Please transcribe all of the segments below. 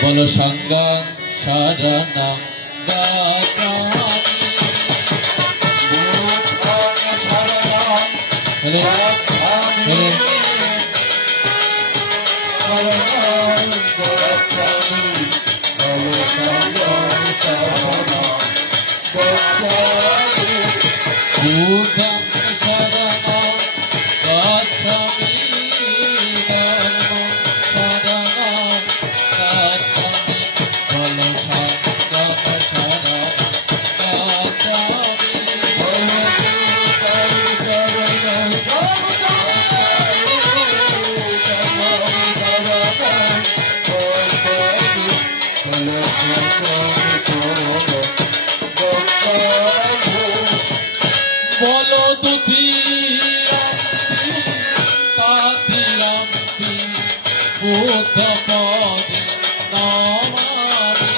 বলো সঙ্গং শরণং গচ্ছামি। বুদ্ধং শরণং গচ্ছামি, ধর্মং শরণং গচ্ছামি, বলো সঙ্গং শরণং গচ্ছামি। বলো দুতিয়ম্পি তাতিয়ম্পি বুদ্ধ পদে নমামি।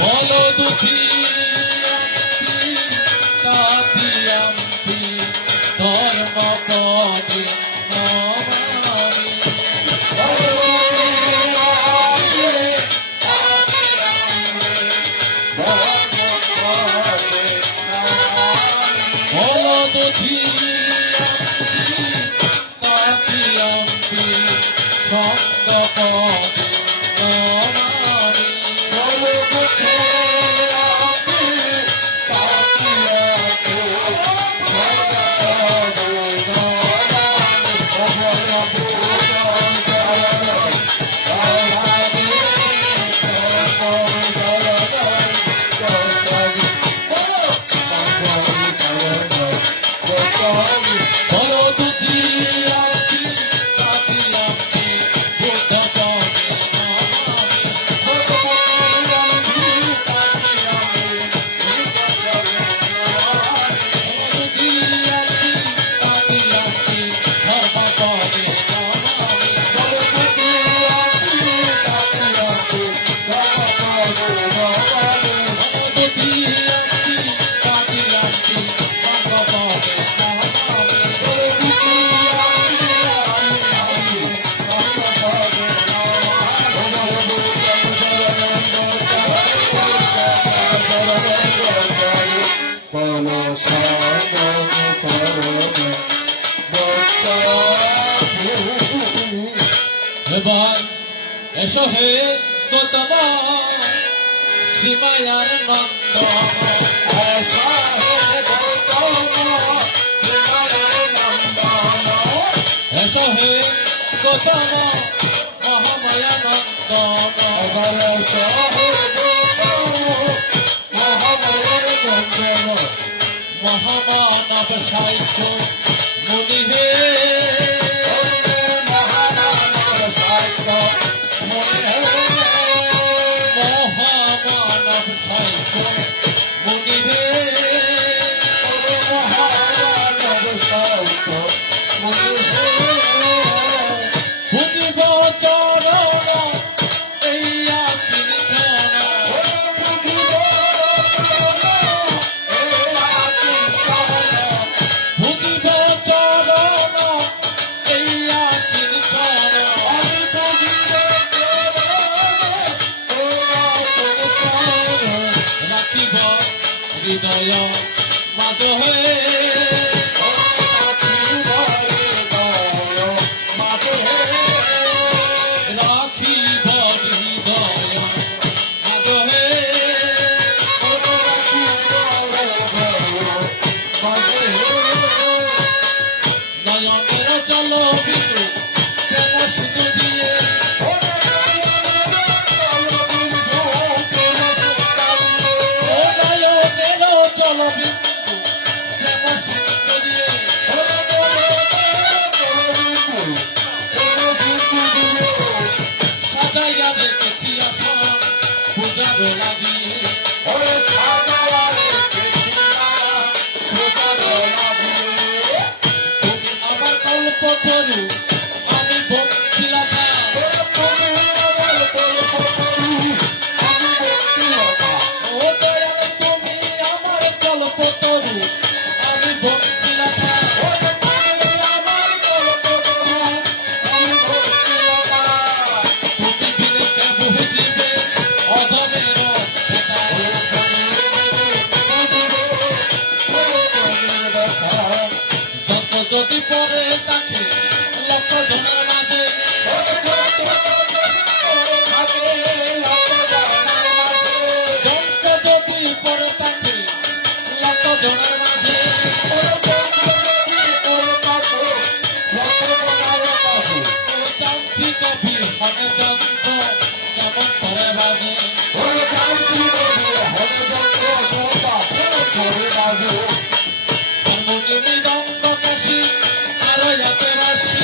বলো দুতিয়ম্পি তাতিয়ম্পি ধর্ম পদে নমামি। বলো দুতিয়ম্পি তাতিয়ম্পি সঙ্গ পদে নমামি। বলো দুতিয়ম্পি তাতিয়ম্পি বুদ্ধ পদে নমামি। দুতিয়ম্পি তাতিয়ম্পি ধর্ম পদে নমামি। দুতিয়ম্পি তাতিয়ম্পি সঙ্গ পদে নমামি। এবার এসো হে গৌতম শ্রীমায়ার নন্দন। এসো হে গৌতম মহামায়া নন্দন। মহামানব সাহিত্য মুনি হে, মহামানব সাহিত্য মুনি হে। বুঝিব চরণ এইয়া কিঞ্চন, বুঝিব চরণ এইয়া কিঞ্চন। রাখিব হৃদয় মাঝ হয়ে, রাখিব হৃদয় মাঝ হয়ে। নয়নের জল বিন্দু প্রেম সিন্ধু দিয়ে, নয়নের জল বিন্দু প্রেম সিন্ধু যদি পরে তাকে লক্ষ জনের মাঝে জনকে যদি পরে তাকে লক্ষ জনের মাঝে যান্ত্রিক বিহনে যন্ত্র কেমন করে বাজে হারমোনি মৃদঙ্গ কাশি আরো আছে বাঁশি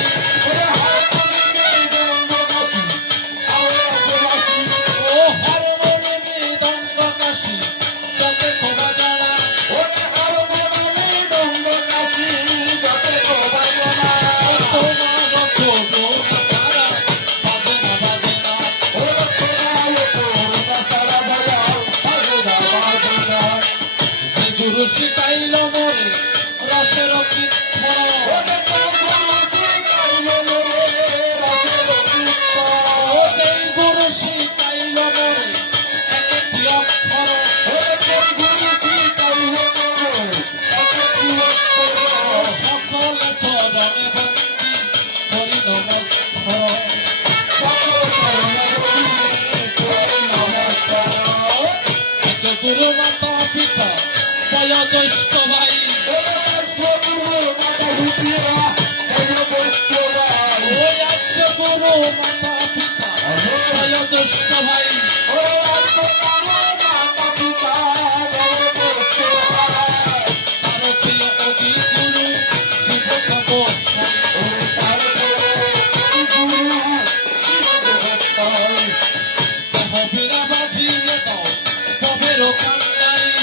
ও হারমোনি মৃদঙ্গ কাশি যাতে কোবা জানা তোমার কোনো সারা বাজে না বাজে না যে গুরু শিখাইল মোরে রসের কীর্তন ও যেই গুরু শিখাইল মোরে এক একটি অক্ষর সকলে চরণে বন্দি করি নমস্কার একে গুরু মাতা পিতা বয়োজ্যেষ্ঠ ভাই ও এক গুরু মাতা পিতা বয়োজ্যেষ্ঠ ভাই তার প্রিয় কবি গুরু শিবক গোস্বামী দেহ বীণা বাজিয়ে দাও পবের কান্ডারি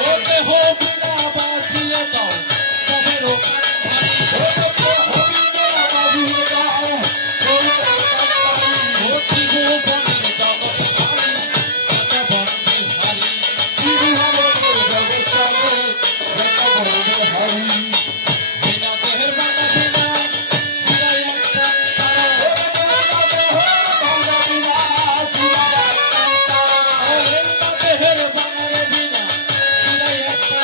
ও দেহ বীণা বাজিয়ে দাও পবের কান্ডারি ও ত্রিভুবনের জগৎ স্বামী এত বন্দী হারি বিনা দেহের বানা বিনা শিরায় একটা তারা দেহের বানারে বিনা শিরায় একটা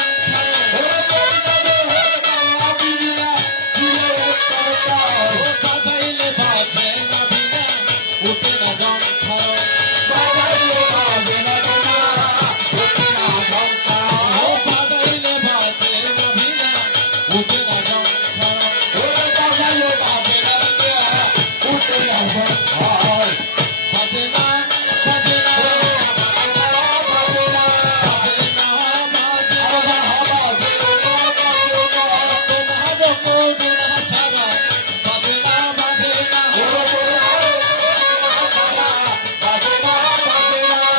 ও বাজাইলে বাজে না বিনা উঠে না যন্ত্র ও বাজাইলে বাজে না বিনা উঠে না যন্ত্র বাজে না বাজে না বাজে না বাজে তোমার করুণা ছাড়া বাজে না বাজে না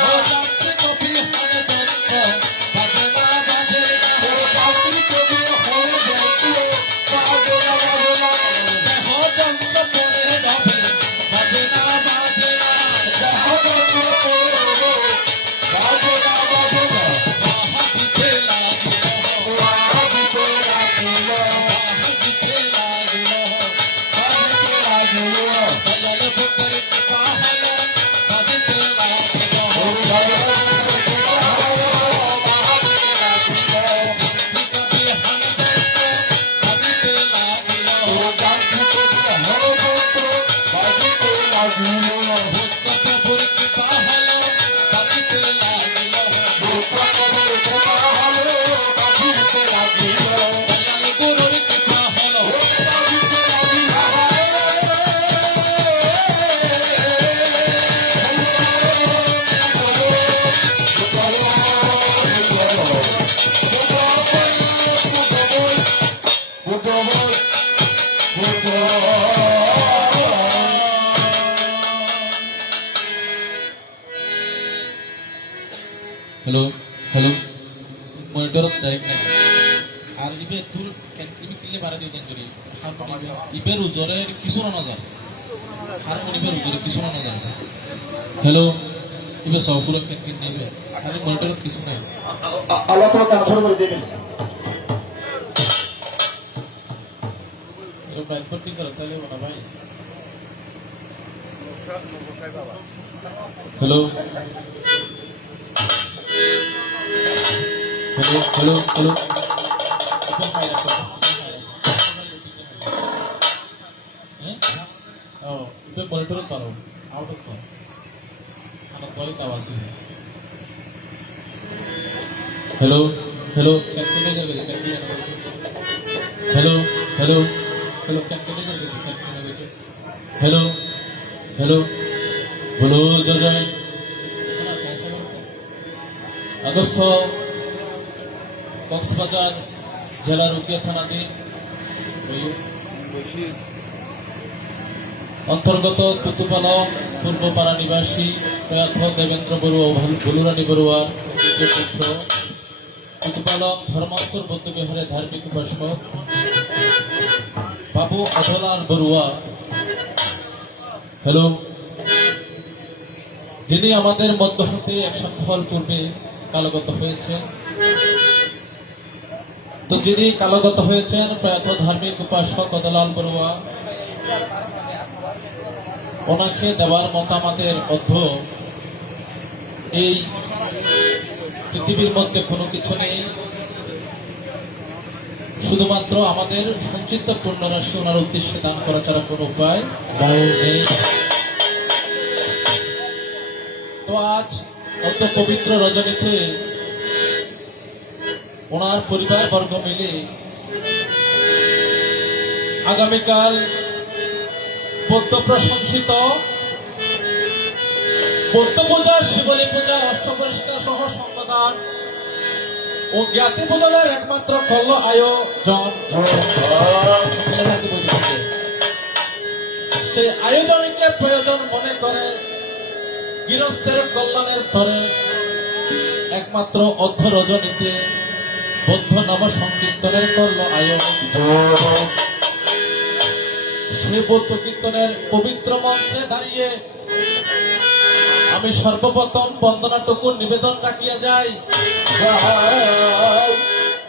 ও যান্ত্রিক বিহনে যন্ত্র বাজে না বাজে না দেহ যন্ত্র পড়ে রবে বাজে না বাজে না বাহাদিতে লাগিল বাহাদিতে লাগিল দয়াল বুকের কৃপা হল বাজিতে লাগিল যান্ত্রিক বিহনে যন্ত্র বাজিতে লাগিল ভূত প্রভুর কৃপা হল বাজিতে লাগিল দয়াল গুরুর কৃপা হল হ্যালো হ্যালো মনিটরত ডাইরেক্ট নাই আর ইবে তোর ইবে কিলে বাড়া দিও দেন করি ইবের উজরে কিছু না যায় হারমোনিয়ামের উজরে কিছু না যায় হ্যালো ইবে সবপুরো কেন নেবে আর মনিটরত কিছু নাই আল্লাহ তো ট্রান্সফার করে দেবেন এর বাইক পার্টি করে তাহলে না ভাই হ্যালো হ্যালো হ্যালো মনিটর পারো আউট অফ আমার কয় তাও আছে হ্যালো হ্যালো ক্যান্টিনে যাবে হ্যালো হ্যালো হ্যালো ক্যান্টিনে যাবে হ্যালো হ্যালো বলো জয় আগস্ট কক্সবাজার জেলার রুকিয়া থানাধীন অন্তর্গত কুতুপালং পূর্বপাড়া নিবাসী প্রয়াত দেবেন্দ্র বড়ুয়া ও বলুরানী বড়ুয়ার দ্বিতীয় পুত্র কুতুপালং ধর্মান্তর বৌদ্ধবিহারের ধার্মিক উপাসক বাবু অধলাল বড়ুয়া হ্যালো যিনি আমাদের মধ্য হতে এক সপ্তাহ পূর্বে কালগত হয়েছেন তো যিনি কালগত হয়েছেন প্রয়াত ধার্মিক উপাসক অধলাল বড়ুয়া ওনাকে দেওয়ার মতামতের অর্থ এই পৃথিবীর মধ্যে কোনো কিছু নেই, শুধুমাত্র আমাদের সঞ্চিত পুণ্যরাশি ওনার উদ্দেশ্যে দান করা ছাড়া কোনো উপায় নেই। তো আজ অত পবিত্র রজনীতে ওনার পরিবার বর্গ মিলে আগামীকাল বৌদ্ধ প্রশংসিত বৌদ্ধ পূজা, শিবলী পূজা, অষ্টপরিষ্কার সহ সঙ্গদান ও জ্ঞাতি পূজনের একমাত্র কল্য আয়োজন, সেই আয়োজনকে প্রয়োজন মনে করে গৃহস্থের কল্যাণের তরে একমাত্র অর্ধ রজনীতে বৌদ্ধ নব সংকীর্তনের কল্য আয়োজন। সেই বৌদ্ধ কীর্তনের পবিত্র মঞ্চে দাঁড়িয়ে আমি সর্বপ্রথম বন্দনাটুকু নিবেদন রাখিয়া যাই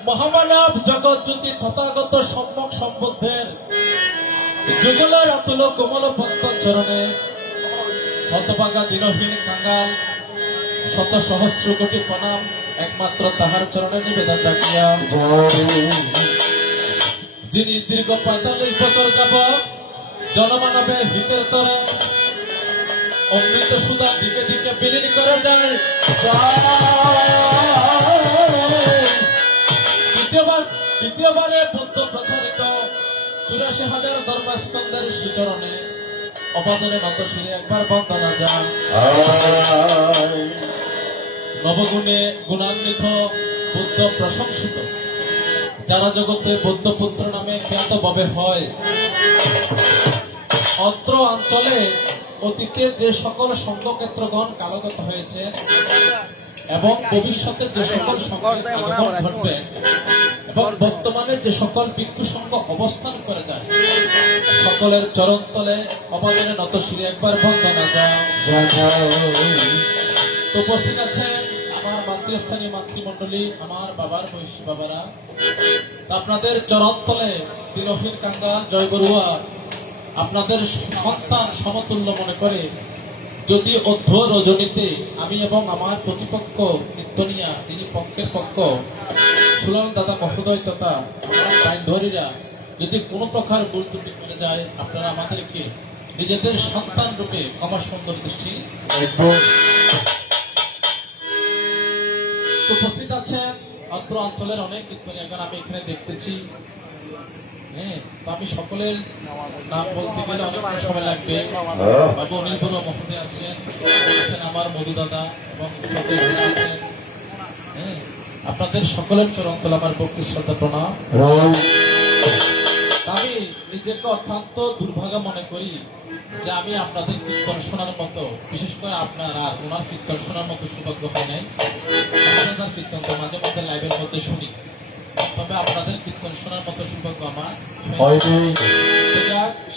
মহামানব জগৎ জ্যোতি তথাগত সম্যক সম্বুদ্ধের যুগলের অতুল কোমল পত্র চরণে হতভাগা দিনহীন কাঙ্গাল শত সহস্র কোটি প্রণাম একমাত্র তাহার চরণে নিবেদন রাখিয়া, যিনি দীর্ঘ ৪৫ বছর যাবৎ জনমানবের হিতের তরে অমৃত সুধা দিকে দিকে বিলীন করে যায়। দ্বিতীয়বারে বুদ্ধ প্রচারিত ৮৪,০০০ ধর্মস্কন্ধের শ্রীচরণে অবাদনে নত শিরে একবার বন্দনা যায়। নবগুণে গুণান্বিত বুদ্ধ প্রশংসিত যারা জগতে বুদ্ধপুত্র নামে খ্যাত ভাবে হয়, অত্র অঞ্চলে অতীতে যে সকল সংঘক্ষেত্রগণ কালগত হয়েছে এবং ভবিষ্যতে যে সকল সংঘের আগমন ঘটবে এবং বর্তমানে যে সকল ভিক্ষু সংঘ অবস্থান করে যায়, সকলের চরণতলে অবাদনে নত শিরে একবার বন্দনা যায়। উপস্থিত আছেন আমার মাতৃস্থানীয় মাতৃমণ্ডলী, আমার বাবার বয়সী বাবারা, আপনাদের চরণতলে দিনহীন কাঙ্গাল জয় বড়ুয়া আপনাদের সন্তান সমতুল্য মনে করে যদি অর্ধ রজনীতে আমি এবং আমার প্রতিপক্ষ কীর্তনিয়া যিনি পক্ষের পক্ষ সুলাল দাদা মহোদয় তথা আইনধরীরা যদি কোনো প্রকার ভুল ত্রুটি করে যায়, আপনারা আমাদেরকে নিজেদের সন্তান রূপে ক্ষমা সুন্দর দৃষ্টি। উপস্থিত আছেন অত্র অঞ্চলের অনেক কীর্তনিয়া, এখন আমি এখানে দেখতেছি। হ্যাঁ, তো আমি সকলের নাম বলতে গেলে অনেক সময় লাগবে। বাবু অনিল বড়ুয়া মহোদয় আছেন, আমার মধু দাদা এবং আছেন। হ্যাঁ, আপনাদের সকলের চরণতলে আমার ভক্তি শ্রদ্ধা প্রণাম। আমি নিজেকে অত্যন্ত দুর্ভাগা মনে করি যে আমি আপনাদের কীর্তন শোনার মতো, বিশেষ করে আপনার আর ওনার কীর্তন শোনার মতো সৌভাগ্য হয় নাই। আপনাদের কীর্তন তো মাঝে মধ্যে লাইভের মধ্যে শুনি, তবে আপনাদের কীর্তন শোনার মতো সৌভাগ্য আমার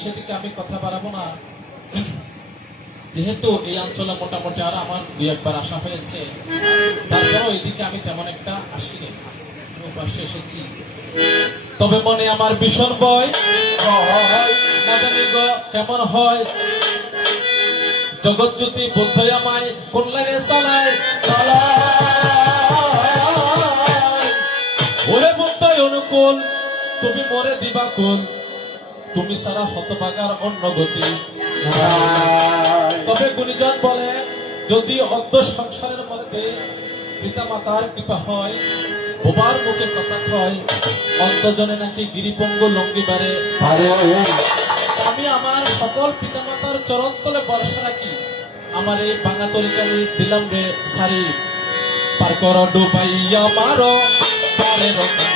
সেদিকে আমি কথা বাড়াবো না। যেহেতু এই অঞ্চলে মোটামুটি আর আমার ২-১ আসা হয়েছে, তারপরেও এদিকে আমি তেমন একটা আসিনি, পাশে এসেছি। তবে মনে আমার ভীষণ ভয়, না জানি গো কেমন হয়। জগৎ জ্যোতি বুদ্ধই আমায় কল্যাণে চালায় চালায়, মরে দিবা কোন, তুমি সারা হতভাগার অন্য গতি। তবে গুণীজন বলে, যদি অর্ধ সংসারের মধ্যে পিতা মাতার কৃপা হয়, বোবার মুখে কথা কয়, অন্তজনে নাকি গিরিপঙ্গ লঙ্গিবারে। আমি আমার সকল পিতা মাতার চরণ তলে ভরসা রাখি, আমার এই ভাঙা তরিকালি দিলাম রে সারি। পার কর ডুবাইয়া মারো পারে রক্ষা,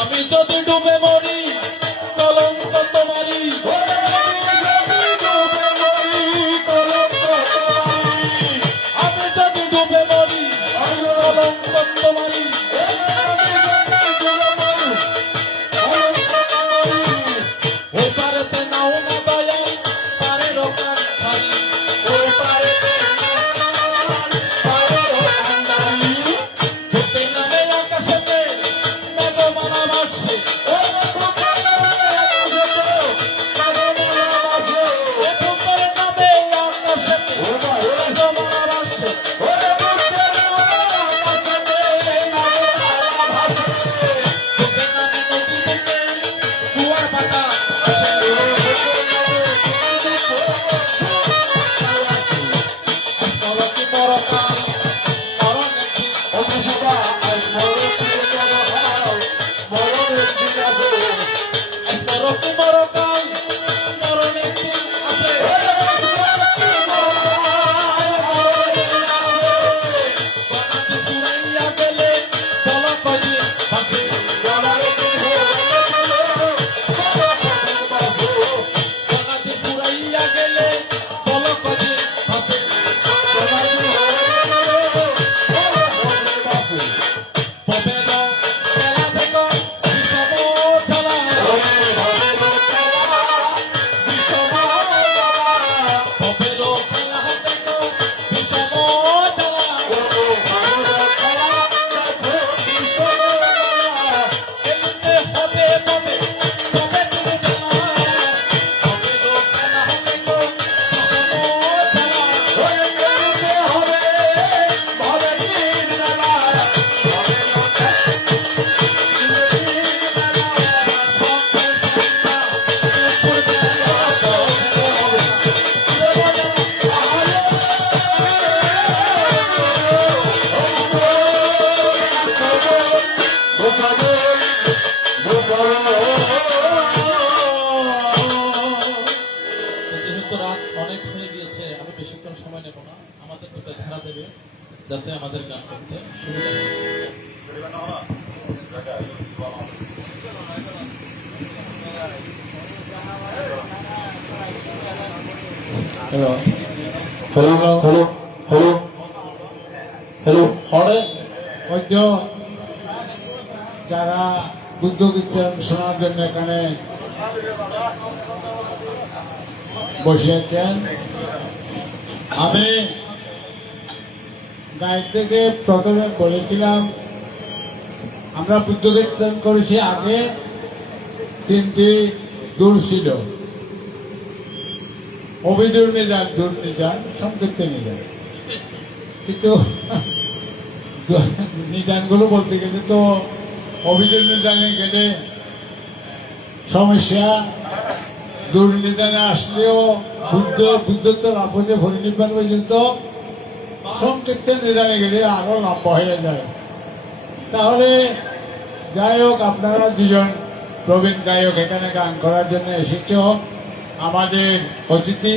আমি যদি ডুবে মরি কলঙ্ক তোমারি, আমি যদি ডুবে মরি কলঙ্ক তোমারি। ওই পারেতে নাও না দয়াল পারে রকান খালি, ওই পারেতে ভূতে নামে আকাশেতে মেঘমালা ভাসছে, ও ভূতের নামে আকাশেতে মেঘমালা ভাসছে, ভূতে নামে নদী থেকে কুয়ার পাতা মরকি মরকাল মরণ একদিন, মরকি মরকাল মরণ একদিন আছে। গলাটি পুরাইয়া গেলে বল কদিন বাঁচে, গলাটি পুরাইয়া গেলে বল কদিন বাঁচে। পবেলো খেলা দেখো বিষম জ্বালা, পবেলো খেলা দেখো বিষম জ্বালা, এমনে হবে তবে তবে তুমি জ্বালা, পবেলো খেলা দেখো বিষম যেহেতু রাত অনেক হয়ে গিয়েছে, আমি বেশিক্ষণ সময় নেব না, আমাদের দুটো ধারা দেবে যাতে আমাদের গান করতে সুবিধা হয়। Hello hello hello hello hello হরে মধ্য যারা বুদ্ধ কীর্তন শোনার জন্য এখানে বসিয়েছেন, আমি গায়ত্রীকে প্রথমে বলেছিলাম আমরা বুদ্ধ কীর্তন করেছি, আগে 3টি দূর ছিল, অভিদূর নিদান, দূর নিদান, সংকীর্তন নিদান। কিন্তু নিদানগুলো বলতে গেলে তো অভিযোগ নিদানে গেলে সমস্যা, দুর্নিদানে আসলেও বুদ্ধত্ব লাভ হতে পরিনির্বাণ পর্যন্ত, সংকীর্তন নিদানে গেলে আরো লম্বা হয়ে যায়। তাহলে যাই হোক, আপনারা দুজন প্রবীণ গায়ক এখানে গান করার জন্য এসেছ, আমাদের অতিথি,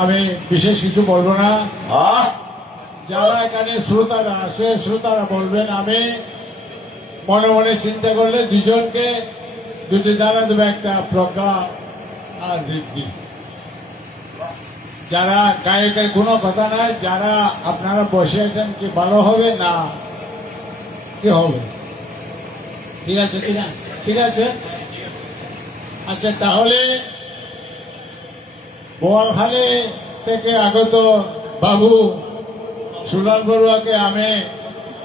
আমি বিশেষ কিছু বলবো না। যারা এখানে শ্রোতারা আছে, শ্রোতারা বলবেন। আমি মনে মনে চিন্তা করলে দুজনকে দুটি দ্বারা দেবে, একটা প্রজ্ঞা আর ঋদ্ধি। যারা গায়কের কোনো কথা নাই, যারা আপনারা বসে আছেন, কি ভালো হবে না কি হবে? ঠিক আছে কিনা? ঠিক আছে, আচ্ছা। তাহলে বোয়ালখালী থেকে আগত বাবু সুলাল বড়ুয়াকে আমি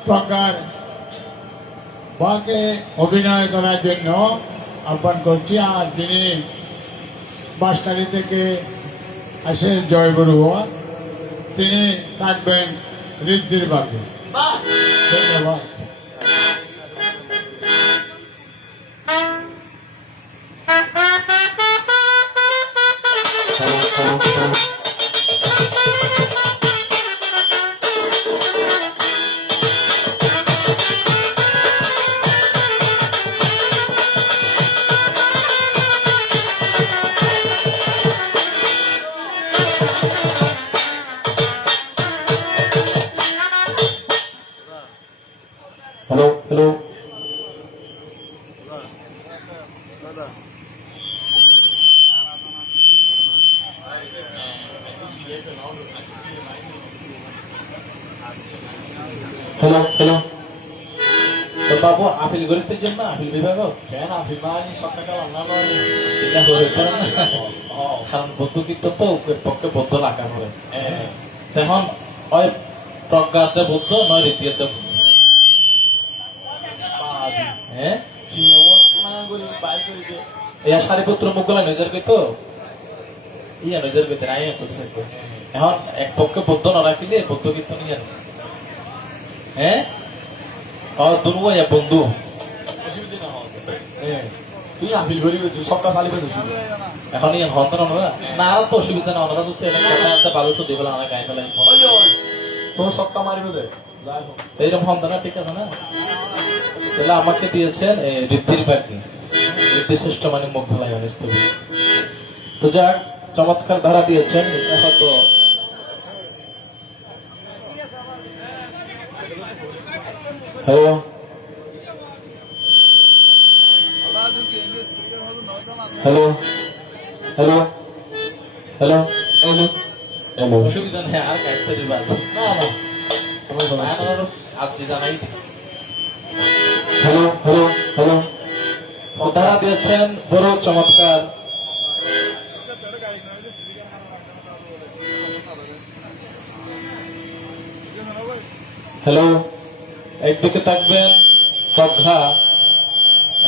প্রজ্ঞার বাকে অভিনয় করার জন্য আহ্বান করছি। আর যিনি বাঁশখালী থেকে আসে জয় বড়ুয়া, তিনি থাকবেন ঋদ্ধির বাকে। ধন্যবাদ। হ্যালো হ্যালো হ্যালো হ্যালো তো বাবু আপিল গরিবদের জন্য আপিল বিভাগ কেন আফিমানি সব টাকা বাংলা নয় এটা হয়ে পারে না। কারণ বৌদ্ধ কীর্তন তো পক্ষে বৌদ্ধ লাখা করে তখন ওই প্রজ্ঞাতে বৌদ্ধ নয় রীতিতে বৌদ্ধ। হ্যাঁ ইয়া সারিপুত্র মুগলা নজর গই তো ইয়া নজর গইতে নাই করতেছে এখন এক পক্ষে বৌদ্ধ না রাখিলে বৌদ্ধ কীর্তন ইয়া হ্যাঁ ও দুনু ইয়া বন্ধু তুই আপিল করিবে তুই সবটা চালিবে তুই এখন ইয়া হন্তন না আর তো অসুবিধা না ওনারা তো কথা ভালো তো দিবেলা না গাই ফেলাই তোর সবটা মারিবে দে যাই হোক এইরকম হন্তনা ঠিক আছে না। তাহলে আমাকে দিয়েছেন ঋদ্ধির বাকি ঋদ্ধি শ্রেষ্ঠ মানে মুখ ভালাই অনিস্তবি। তো যাক চমৎকার ধারা দিয়েছেন। এটা হয়তো hello hello hello hello hello hello অসুবিধা নেই আর গাইতে দিবে আছে না না কোনো সমস্যা নেই। আজকে জানাই হ্যালো হ্যালো হ্যালো ধারা দিয়েছেন বড় চমৎকার। হ্যালো একদিকে থাকবেন প্রজ্ঞা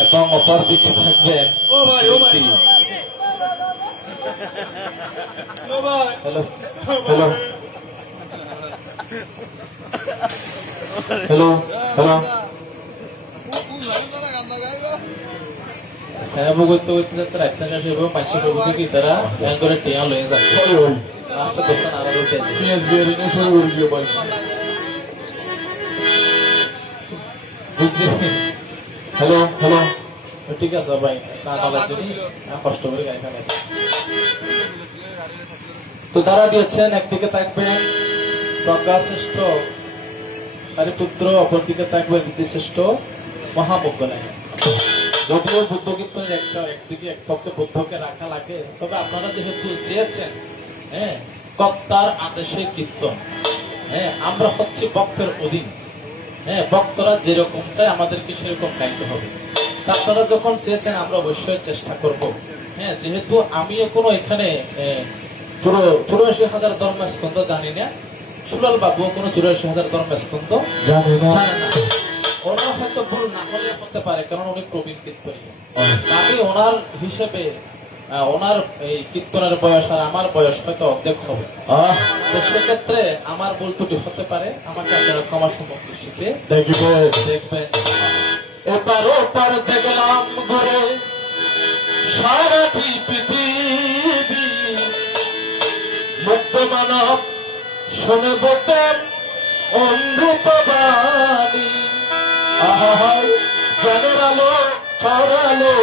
এবং অপর দিকে থাকবেন ও ভাই হ্যালো হ্যালো হ্যালো হ্যালো সেনাবু করতে করতে যাতে রাখতে আসে এবং পাঁচশো প্রভুকে কি তারা ব্যাংক করে টিয়া লয়ে যায় রাষ্ট্র দোকান আরো উঠে বুঝছি হ্যালো হ্যালো ঠিক আছে ভাই না নালার জন্য কষ্ট করে গাড়ি ফেলা তো তারা দিয়েছেন একদিকে থাকবেন প্রজ্ঞা শ্রেষ্ঠ পুত্র অপরদিকে থাকবে ঋদ্ধি শ্রেষ্ঠ মহামজ্ঞালয়। যদিও বুদ্ধ কীর্তনের একদিকে এক পক্ষে বুদ্ধকে রাখা লাগে, তবে আপনারা যেহেতু চেয়েছেন হ্যাঁ কর্তার আদেশে কীর্তন, হ্যাঁ আমরা হচ্ছে ভক্তের অধীন, হ্যাঁ ভক্তরা যেরকম চায় আমাদেরকে সেরকম গাইতে হবে। আপনারা যখন চেয়েছেন আমরা অবশ্যই চেষ্টা করব। হ্যাঁ যেহেতু আমি এখনো এখানে 84,000 ধর্মস্কন্ধ জানি না, সুলাল বাবু কোনো 84,000 ধর্মস্কন্ধ জানি না জানেন না। ওনার হয়তো ভুল না হলে হতে পারে, কারণ উনি প্রবীণ কীর্তনী। আমি ওনার হিসেবে ওনার এই কীর্তনের বয়স আর আমার বয়স হয়তো অর্ধেক হবে। তো সেক্ষেত্রে আমার ভুল ত্রুটি হতে পারে, আমাকে আপনারা ক্ষমা সুন্দর দৃষ্টিতে দেখবেন। এবার ওপার দেখলাম ঘরে সারাটি পৃথিবী, মুক্ত মানব শোনে বলতেন অমৃত বাণী। আহাই জ্ঞানের আলো ছড়ালো,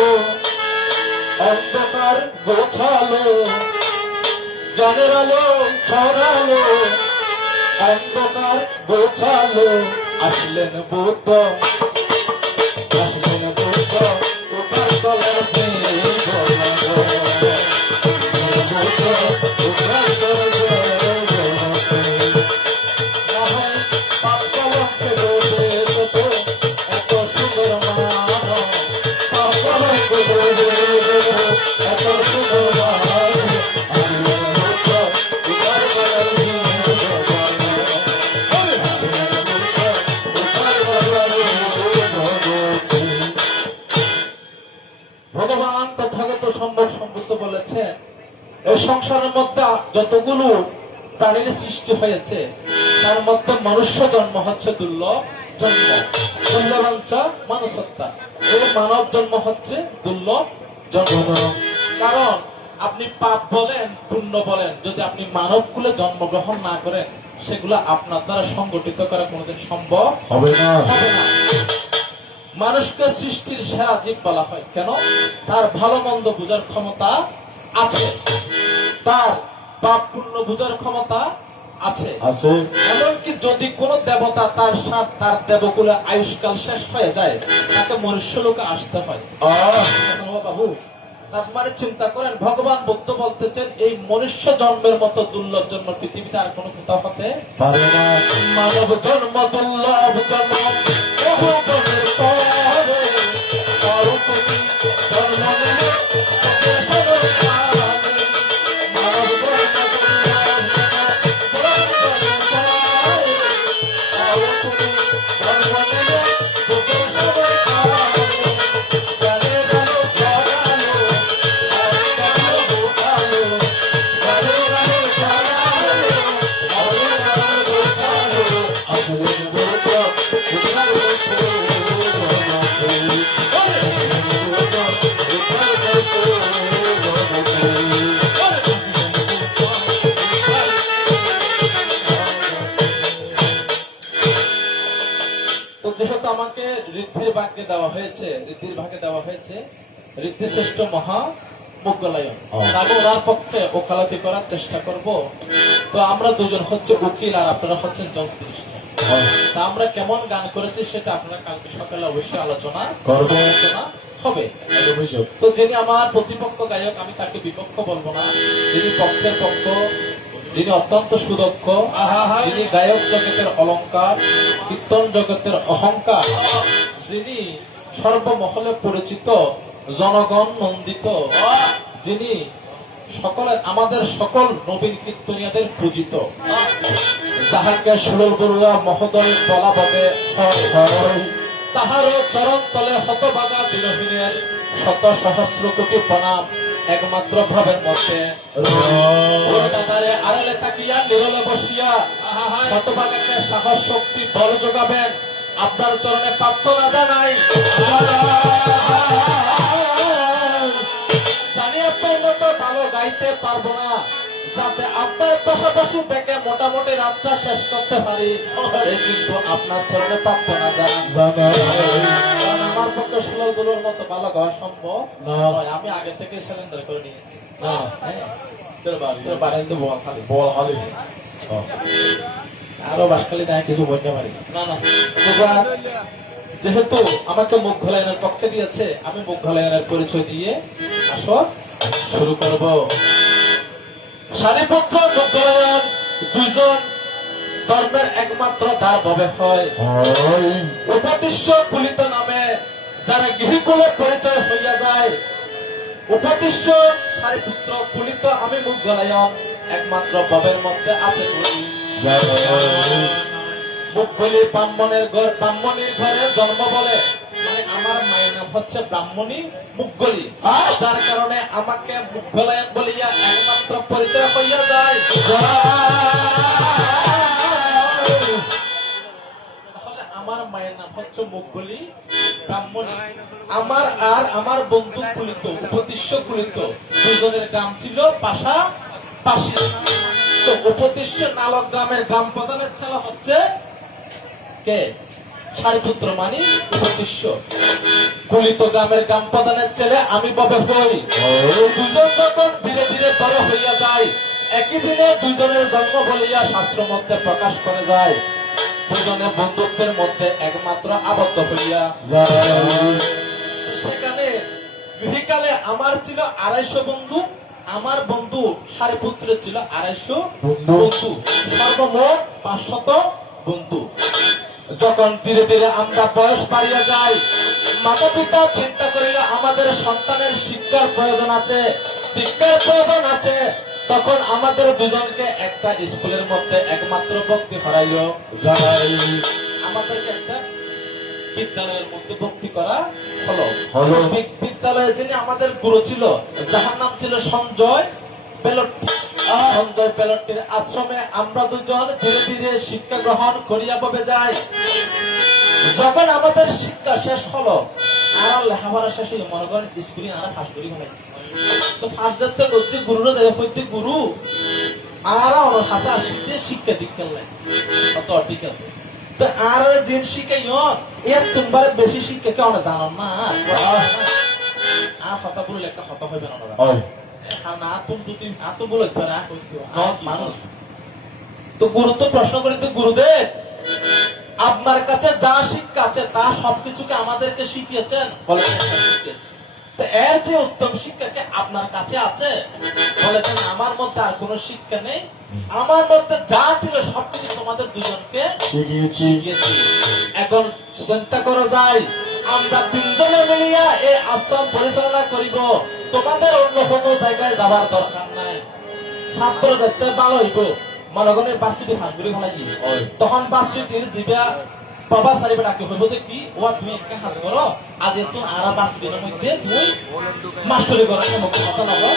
অন্ধকার গোছালো, জ্ঞানের আলো ছড়ালো, অন্ধকার গোছালো। আসলেন বুদ্ধ, আসলেন বুদ্ধ, উপার তলার এই সংসারের মধ্যে যতগুলো প্রাণীর সৃষ্টি হয়েছে তার মধ্যে মনুষ্য জন্ম হচ্ছে দুর্লভ জন্ম, মূল্যবাঞ্চ মানুষত্বা, এবং মানব জন্ম হচ্ছে দুর্লভ জন্ম। কারণ আপনি পাপ বলেন পুণ্য বলেন, যদি আপনি মানব কুলে জন্মগ্রহণ না করেন সেগুলো আপনার দ্বারা সংগঠিত করা কোনোদিন সম্ভব হবে না। হবে না। মানুষকে সৃষ্টির সেরা জীব বলা হয় কেন? তার ভালো মন্দ বোঝার ক্ষমতা আছে, তার পাপ পুণ্য বোঝার ক্ষমতা আছে। আছে। এমনকি যদি কোন দেবতা তার দেবকুলে আয়ুষ্কাল শেষ হয়ে যায় তাকে মনুষ্য লোকে আসতে হয়। বাবু, তার মানে চিন্তা করেন, ভগবান বুদ্ধ বলতেছেন এই মনুষ্য জন্মের মতো দুর্লভ জন্ম পৃথিবীতে আর কোনো কোথাও হতে পারে না। মানব জন্ম দুর্লভ জন্ম বহু জন্মের পরে কারো তুমি জন্ম নিলে তোকে সর্বকালে। মানব জন্ম দুর্লভ জন্ম বহু জন্মের পরে কারো তুমি জন্ম নিলে তোকে সর্বকালে। গানে গানে জড়ালো, আজকাল বোঝালো, গানে গানে জড়ালো, আজকাল বোঝালো। আসলে বলতো তো যেহেতু আমাকে ঋদ্ধির ভাগ্যে দেওয়া হয়েছে, ঋদ্ধি শ্রেষ্ঠ মহা মোগলায়ন, আমি ওনার পক্ষে ওকালতি করার চেষ্টা করব। তো আমরা দুজন হচ্ছে উকিল আর আপনারা হচ্ছেন জজবিষ্ট। তা আমরা কেমন গান করেছি সেটা আপনারা কালকে সকালে অবশ্যই আলোচনা হবে। তো যিনি আমার প্রতিপক্ষ গায়ক আমি তাকে বিপক্ষ বলবো না, যিনি পক্ষের পক্ষ, যিনি অত্যন্ত সুদক্ষ, যিনি গায়ক জগতের অলংকার, কীর্তন জগতের অহংকার, যিনি সর্বমহলে পরিচিত, জনগণ নন্দিত, যিনি আমাদের সকল নবীন কীর্তনিয়াদের পূজিত, যাহাকে সুরল বড়ুয়া মহোদয় বলা বলে তাহারও চরণ তলে হতভাগা বিরহীনের শত সহস্র কোটি প্রণাম একমাত্র ভাবের মধ্যে আড়ালে তাকিয়া নিরলে বসিয়া হতভাগাকে সাহস শক্তি বল যোগাবেন আপনার চরণে প্রার্থনা জানাই। জানি আপনার মতো ভালো গাইতে পারবো না, যাতে আপনার পাশাপাশি দেখে মোটামুটি রাতটা শেষ করতে পারি, কিন্তু আপনার চরণে প্রার্থনা জানান। আমার পক্ষে সুলগুলোর মতো ভালো গাওয়া সম্ভব নয়, আমি আগে থেকে সিলিন্ডার করে নিয়েছি। আরো বাসখালী দেয় কিছু বলতে পারি না। যেহেতু আমাকে মুখ ঘোলায়নের পক্ষে দিয়েছে, আমি মুখ ঘোলায়নের পরিচয় দিয়ে আসর শুরু করব। সারিপুত্র মুখ ঘোলায়ন দুইজন ধর্মের একমাত্র দ্বার ভবে হয়। উপদিশ্য কুলিত নামে যারা গৃহকুলে পরিচয় হইয়া যায়, উপদিশ্য সারিপুত্র কুলিত আমি মুখ ঘোলায়ন একমাত্র ভবের মধ্যে আছে। মুখ বলি ব্রাহ্মণের ঘরে জন্ম বলে, মানে আমার মায়ের নাম হচ্ছে ব্রাহ্মণী মুখগলি, যার কারণে আমাকে মুখগলায়ন বলিয়া একমাত্র পরিচয় হইয়া যায়। তাহলে আমার মায়ের নাম হচ্ছে মুখগলি ব্রাহ্মণী। আমার বন্ধু কুলিত, উপদিশ্য কুলিত, দুজনের গ্রাম ছিল পাশাপাশি। তো উপদিশ্য নালক গ্রামের গ্রাম প্রধানের ছেলে হচ্ছে কে? সারিপুত্র মানে উপদিশ্য। কুলিত গ্রামের গ্রাম প্রধানের ছেলে আমি ববে হই। দুজন যখন ধীরে ধীরে বড় হইয়া যায়, একই দিনে দুজনের জন্ম বলিয়া শাস্ত্র মধ্যে প্রকাশ করে যায়। দুজনের বন্ধুত্বের মধ্যে একমাত্র আবদ্ধ হইয়া যায়। সেখানে গৃহকালে আমার ছিল 250 বন্ধু, আমার বন্ধু সারিপুত্রের ছিল 250 বন্ধু, সর্বমোট 500 বন্ধু। যখন ধীরে ধীরে আমরা বয়স বাড়িয়া যাই, মাতা পিতা চিন্তা করিল আমাদের সন্তানের শিক্ষার প্রয়োজন আছে, দীক্ষার প্রয়োজন আছে, তখন আমাদের দুজনকে একটা স্কুলের মধ্যে একমাত্র ভক্তি হারাইল যাই। আমাদেরকে একটা বিদ্যালয়ের মধ্যে ভক্তি করা হলো। বিদ্যালয়ে যিনি আমাদের গুরু ছিল, যাহার নাম ছিল সঞ্জয় পেলট্টি সঞ্জয় পেলট্টির আশ্রমে আমরা দুজন ধীরে ধীরে শিক্ষা গ্রহণ করিয়া ববে যাই। যখন আমাদের শিক্ষা শেষ হলো আর লেখাপড়া শেষ হইল, মনে করেন স্কুলে আমরা ফার্স্ট করি হলাই তো ফার্স্ট যাতে করছি গুরুরা দেখে হইতে গুরু আর আমার হাসা আসিতে শিক্ষা দীক্ষা লাগে অত ঠিক আছে। তো আর যে শিক্ষাই এর তোমার বেশি শিক্ষা কে অনেক জানান না আর কথা বলে একটা কথা হইবে না না তুমি আত বলে মানুষ তো গুরু তো প্রশ্ন করি তো গুরুদেব আপনার কাছে যা শিক্ষা আছে তা সবকিছুকে আমাদেরকে শিখিয়েছেন বলে শিখিয়েছি। তো এর যে উত্তম শিক্ষাকে আপনার কাছে আছে বলেছেন আমার মধ্যে আর কোন শিক্ষা নেই, আমার মধ্যে যা ছিল সবকিছু তোমাদের দুজনকে শিখিয়েছি। এখন চিন্তা করা যায় আমরা তিনজনে মিলিয়া এই আশ্রম পরিচালনা করিব, তোমাদের অন্য কোনো জায়গায় যাবার দরকার নাই। ছাত্র যাতে ভালো হইব মনে করেন বাসিটি হাসগুড়ি ফেলাই দিয়ে তখন বাসিটির জিবা বাবা সারিবে ডাকি হইব যে কি ও তুমি একটা হাস করো আজ তো আর 5 দিনের মধ্যে তুই মাস্টারি করো মুখে কথা লাগো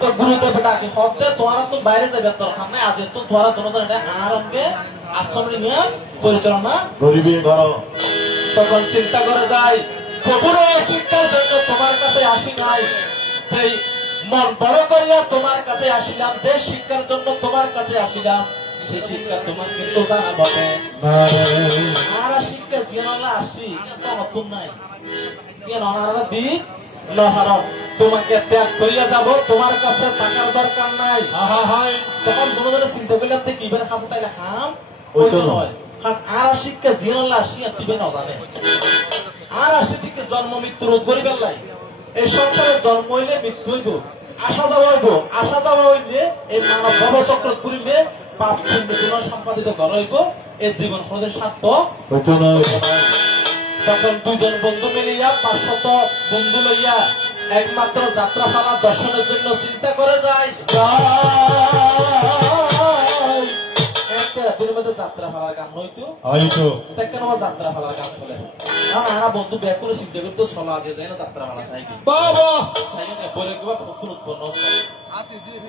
তো গুরুদেব ডাকি হতে তোমরা তো বাইরে যাবে দরকার নাই, আজ তো তোমরা দুজন আর আগে আশ্রম নিয়ে পরিচালনা গরিবে করো। তখন চিন্তা করে যায় প্রভুর শিক্ষার জন্য তোমার কাছে আসি নাই, সেই মন বড় করিয়া তোমার কাছে আসিলাম, যে শিক্ষার জন্য তোমার কাছে আসিলাম সেই শিক্ষা তোমার কিন্তু জানা বটে আর শিক্ষা জিয়ানলা আসি তো নতুন নাই কেন ওনারা দিক লহারণ তোমাকে ত্যাগ করিয়া যাব, তোমার কাছে টাকার দরকার নাই। তখন দুজনে চিন্তা করলাম যে কিবার কাছে তাইলে খাম ওই তো নয় আর শিক্ষা জিয়ানলা আসি আর তুই না জানে আর আসি থেকে জন্ম মৃত্যু রোধ করিবার লাই এই সংসারে জন্ম হইলে মৃত্যু হইব, আসা যাওয়া হইব, আসা যাওয়া হইলে এই মানব ভবচক্র ঘুরিবে পাপ পুণ্য সম্পাদিত করা হইব, এই জীবন খোঁজের স্বার্থ হইতো না। তখন দুজন বন্ধু মিলিয়া 500 বন্ধু লইয়া একমাত্র যাত্রা ফালা দর্শনের জন্য চিন্তা করে যায়। একটা দিনের মধ্যে যাত্রা ফালার গান হইতো কেন যাত্রা ফালার গান চলে কারণ আরা বন্ধু ব্যাগ করে চিন্তা করতে চলা দিয়ে যায় না যাত্রা ফালা চাই কি বলে কিবা ভক্তি উৎপন্ন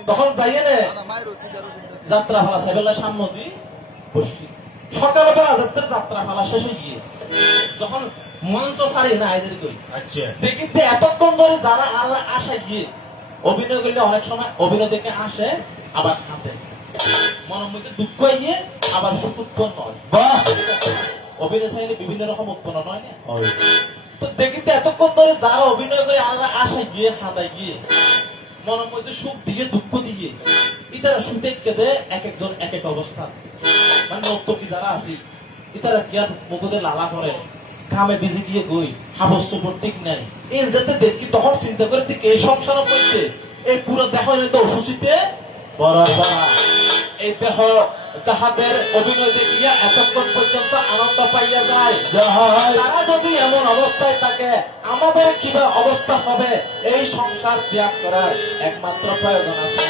তখন যাইয়ে নে যাত্রা ফালা সাইবেলা সামনে দি বসি সকালবেলা যাত্রা ফালা শেষ হয়ে গিয়ে যখন মঞ্চ ছাড়ি না আয়োজন করি দেখি এতক্ষণ ধরে যারা আর আসা গিয়ে অভিনয় করলে অনেক সময় অভিনয় দেখে আসে আবার হাতে মনের মধ্যে দুঃখ গিয়ে আবার সুখ উৎপন্ন হয়। অভিনয় চাইলে বিভিন্ন রকম উৎপন্ন নয় না তো দেখিতে এতক্ষণ ধরে যারা অভিনয় করে আর আসা গিয়ে খাতায় গিয়ে মনের মধ্যে সুখ দিয়ে দুঃখ দিয়ে ইতারা শুনতে কেঁদে এক একজন এক এক অবস্থা মানে নর্তকী যারা আছে ইতারা কি আর মুখে লালা করে কামে বিজি গিয়ে গই হাবস্য ঠিক নাই এই যাতে দেখি তখন চিন্তা করে ঠিক এই সংসারের মধ্যে এই পুরো দেহ তো অসুচিতে এই দেহ যাহাদের অভিনয় দেখিয়া এতক্ষণ পর্যন্ত আনন্দ পাইয়া যায় তারা যদি এমন অবস্থায় থাকে আমাদের কিবা অবস্থা হবে এই সংসার ত্যাগ করার একমাত্র প্রয়োজন আছে।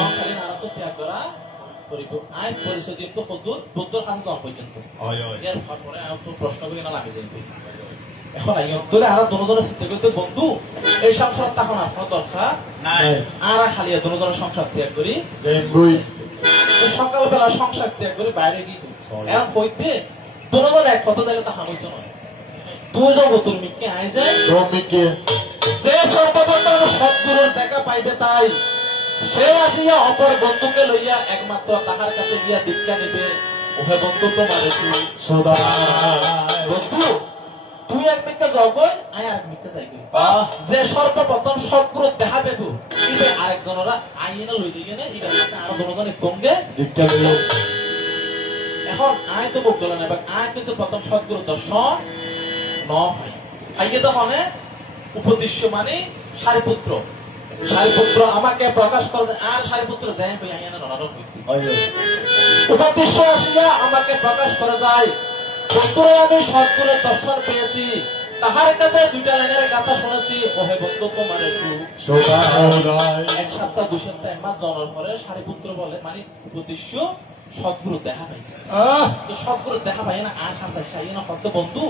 সংসারে নানা তো ত্যাগ করা আইন পরিচয় দিয়ে তো বুদ্ধর কাছে যাওয়া পর্যন্ত এর পরে আর তো প্রশ্ন করে না লাগে যাইবে এখন তোরে আর দুজনের চিন্তা করতে বন্ধু এই সংসার তখন আপনার দরকার নাই আর খালিয়া দুজনের সংসার ত্যাগ করি সকালবেলা সংসার ত্যাগ করে বাইরে গিয়ে এখন হইতে দুজন এক কথা জায়গা তা হামিত নয় তুই যাবো তোর মিকে আয় যায় যে সর্বপ্রথম সদ্গুরুর দেখা পাইবে তাই সে আসিয়া অপর বন্ধুকে লইয়া একমাত্র তাহার কাছে গিয়া দীক্ষা নিবে। ওহে বন্ধু তোমার বন্ধু তুই এক মিথ্যা যাও গই আয় আরেক মিথ্যা যাই গই যে সর্বপ্রথম সদ্গুরু দেখা পেব ইবে আরেকজনরা আইনা লই যাই না ইটা আরো দুজনে কমগে দীক্ষা নিল। এখন আয় তো বকল না এবার আয় কিন্তু প্রথম সদ্গুরু দর্শন ন হয় আইয়ে তো হনে উপদেশ্য মানে সারিপুত্র সারিপুত্র আমাকে প্রকাশ করে আর সারিপুত্র যায় ভাই আইনা নরক উপদেশ্য আসিয়া আমাকে প্রকাশ করে যায় বন্ধুরা আমি সদ্গুরুর দর্শন পেয়েছি তাহার কাছে দুইটা লাইনের গাথা শুনেছি ওহে বন্ধু তোমার এক সপ্তাহ 2 সপ্তাহ 1 মাস জন্মের পরে সারিপুত্র বলে মানে উপদেশ্য সদ্গুরু দেখা পাই তো সদ্গুরু দেখা পাই না আর হাসা সাই না কত বন্ধু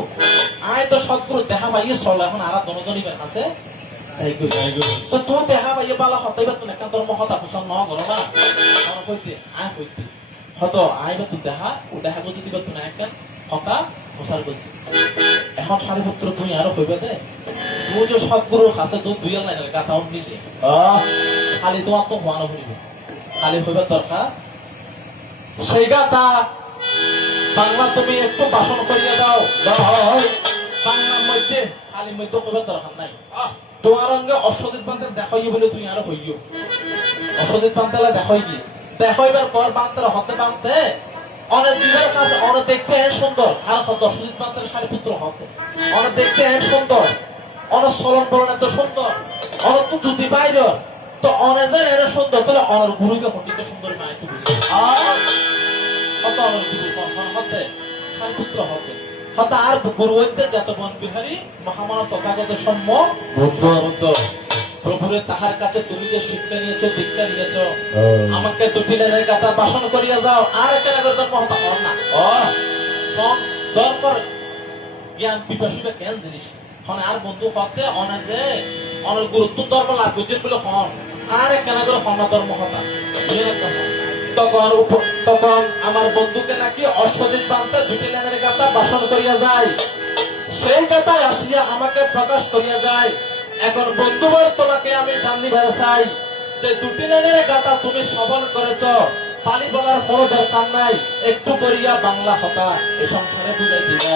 আয় তো সদ্গুরু দেখা পাই চল এখন আর দুজনই আছে যাই গো তো তুই দেখা পাইয়ে বালা হতাইবা তুই একান তোর মহতা পছন্দ ন করো না আমার কইতে আয় কইতে হত আইবা তুই দেখা ও দেখা করতে দিবা তুই একান হতা প্রচার করছি এখন সারিপুত্র তুই আরো কইবে দে তুই যে সদ্গুরুর কাছে তুই দুই লাইনের কথা নিলে খালি তোমার তো হওয়ানো হইবে খালি হইবার দরকার সেই গাতা বাংলা তুমি একটু ভাষণ করিয়া দাও বাংলার মধ্যে খালি মধ্যে কইবার দরকার নাই তোমার অঙ্গে অশ্বজিৎ বান্তাল দেখাই বলে তুই আরো হইও অশ্বজিৎ বান্তালে দেখাই গিয়ে দেখাইবার পর বান্তারা হতে বানতে অনেক দিনের কাছে অনেক দেখতে এর সুন্দর আর কত অশ্বজিৎ বান্তালের সারিপুত্র হতে অনেক দেখতে এর সুন্দর অনেক চলন বলন এত সুন্দর অনেক তো যদি বাইর তো অনেক এর সুন্দর তাহলে অনেক গুরুকে হটিকে সুন্দর না একটু বুঝি কত অনেক গুরু হতে সারিপুত্র হতে হতে আর গুরু হইতে যত বন বিহারী মহামানব তথাগত সম্য প্রভুরে তাহার কাছে তুমি যে শিক্ষা নিয়েছো দীক্ষা নিয়েছো আমাকে দুটি লাইনের কথা ভাষণ করিয়া যাও আর একটা নগর ধর্ম হতা হর না ধর্মর জ্ঞান পিপাসিবা কেন জিনিস হন আর বন্ধু হতে অনেক যে অনেক গুরুত্ব ধর্ম লাভ করছেন বলে হন আর একটা নগর হন ধর্ম হতা তখন আমার বন্ধুকে নাকি অশ্বজিৎ বান্তে দুটি লাইনের কথা ভাষণ করিয়া যায় সেই কথায় আসিয়া আমাকে প্রকাশ করিয়া যায় এখন বন্ধুবর তোমাকে আমি জানি ভেবে চাই যে দুটি লাইনের গাথা তুমি শ্রবণ করেছ পালি বলার কোনো দরকার নাই একটু করিয়া বাংলা হতা এ সংসারে বুঝাই দিবা